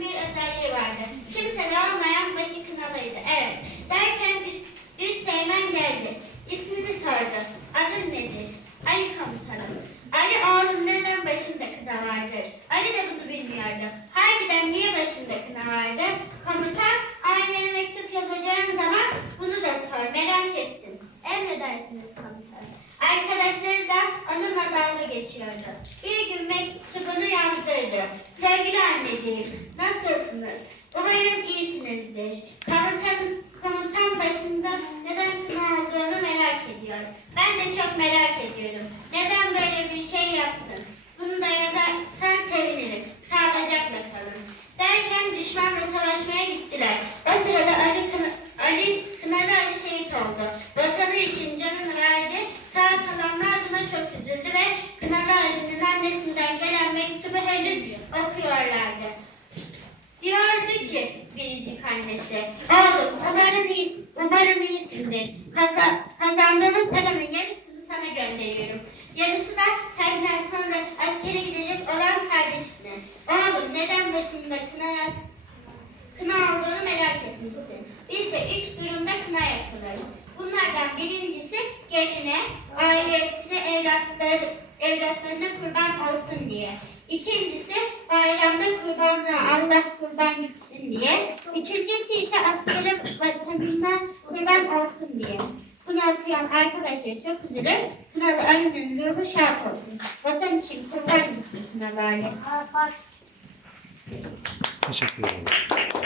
bir özelliği vardı. Kimsede olmayan başı kınalıydı. Evet. Derken üst, üst teğmen geldi. İsmini sordu. Adın nedir? Ali komutanım. Ali oğlum neden başında kına vardır? Ali de bunu bilmiyordu. Harbiden niye başında kına vardı? Komutan ailene mektup yazacağın zaman bunu da sor. Merak ettim. Emredersiniz komutanım. Arkadaşları da onunla dalga geçiyordu. Bir gün mektubunu yazdırdı. Sevgili anneciğim, nasılsınız? Umarım iyisinizdir. Komutan, komutan başında neden kına olduğunu merak ediyor. Ben de çok merak ediyorum. Neden böyle bir şey yaptın? Bunu da yazarsan sevinirim. Sağlıcakla kalın. Derken düşmanla savaşmaya gittiler. O sırada Ali, Kına, Ali Kınalı Ali şehit oldu. Vatanı için canını verdi. Sağ kalanlar buna çok üzüldü ve Kınalı Ali'nin annesinden gelen mektubu henüz okuyorlardı. Annesi, oğlum umarım, iyisin, umarım iyisindir. Kaza, kazandığımız paranın yarısını sana gönderiyorum. Yarısı da senden sonra askere gidecek olan kardeşine. Oğlum neden başında kına, kına olduğunu merak etmişsin. Bizde üç durumda kına yapılır. Bunlardan birincisi geline, ailesine, evlatları, evlatlarına kurban olsun diye. İkincisi bayramda kurbanlığa Allah kurban gitsin diye. Üçüncüsü ise askere vatanına kurban olsun diye. Bunu okuyan arkadaşlar çok üzülür. Kınalı Ali'nin ruhu şart olsun. Vatan için kurban gitsin Ali. Teşekkür ederim.